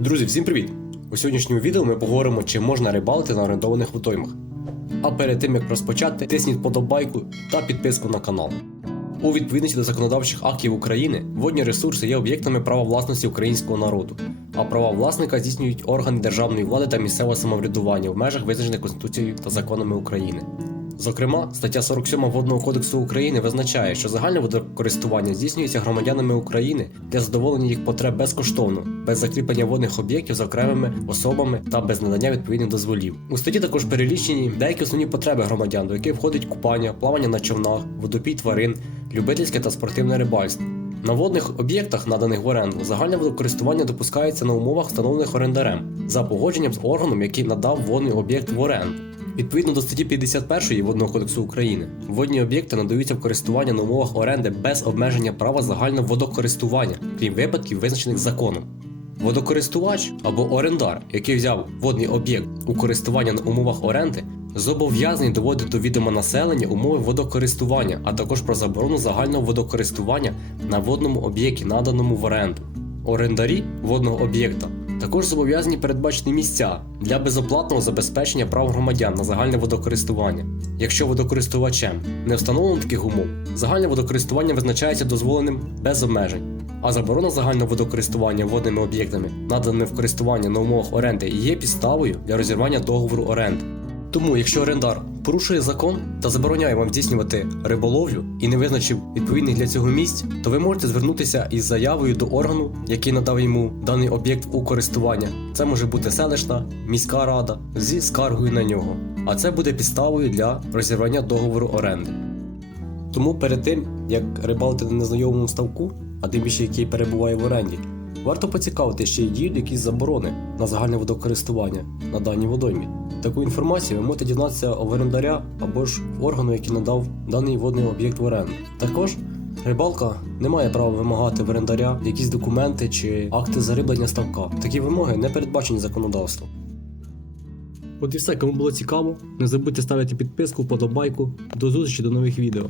Друзі, всім привіт! У сьогоднішньому відео ми поговоримо, чи можна рибалити на орендованих водоймах. А перед тим як розпочати, тисніть подобайку та підписку на канал. У відповідності до законодавчих актів України водні ресурси є об'єктами права власності українського народу, а права власника здійснюють органи державної влади та місцевого самоврядування в межах визначених Конституцією та законами України. Зокрема, стаття 47 Водного кодексу України визначає, що загальне водокористування здійснюється громадянами України для задоволення їх потреб безкоштовно, без закріплення водних об'єктів з окремими особами та без надання відповідних дозволів. У статті також перелічені деякі основні потреби громадян, до яких входить купання, плавання на човнах, водопій тварин, любительське та спортивне рибальство. На водних об'єктах, наданих в оренду, загальне водокористування допускається на умовах, встановлених орендарем, за погодженням з органом, який надав водний об'єкт в оренду. Відповідно до статті 51 Водного кодексу України, водні об'єкти надаються в користування на умовах оренди без обмеження права загального водокористування, крім випадків, визначених законом. Водокористувач або орендар, який взяв водний об'єкт у користування на умовах оренди, зобов'язаний доводити до відома населення умови водокористування, а також про заборону загального водокористування на водному об'єкті, наданому в оренду. Орендарі водного об'єкта також зобов'язані передбачити місця для безоплатного забезпечення прав громадян на загальне водокористування. Якщо водокористувачем не встановлено таких умов, загальне водокористування визначається дозволеним без обмежень. А заборона загального водокористування водними об'єктами, наданими в користування на умовах оренди, є підставою для розірвання договору оренди. Тому, якщо орендар порушує закон та забороняє вам здійснювати риболовлю і не визначив відповідних для цього місць, то ви можете звернутися із заявою до органу, який надав йому даний об'єкт у користування. Це може бути селищна, міська рада зі скаргою на нього. А це буде підставою для розірвання договору оренди. Тому перед тим, як рибалити на незнайомому ставку, а тим більше який перебуває в оренді, варто поцікавити, чи діють якісь заборони на загальне водокористування на даній водоймі. Таку інформацію ви можете дізнатися у орендаря або ж органу, який надав даний водний об'єкт в оренду. Також рибалка не має права вимагати в орендаря якісь документи чи акти зариблення ставка. Такі вимоги не передбачені законодавством. От і все, кому було цікаво, не забудьте ставити підписку, подобайку. До зустрічі до нових відео.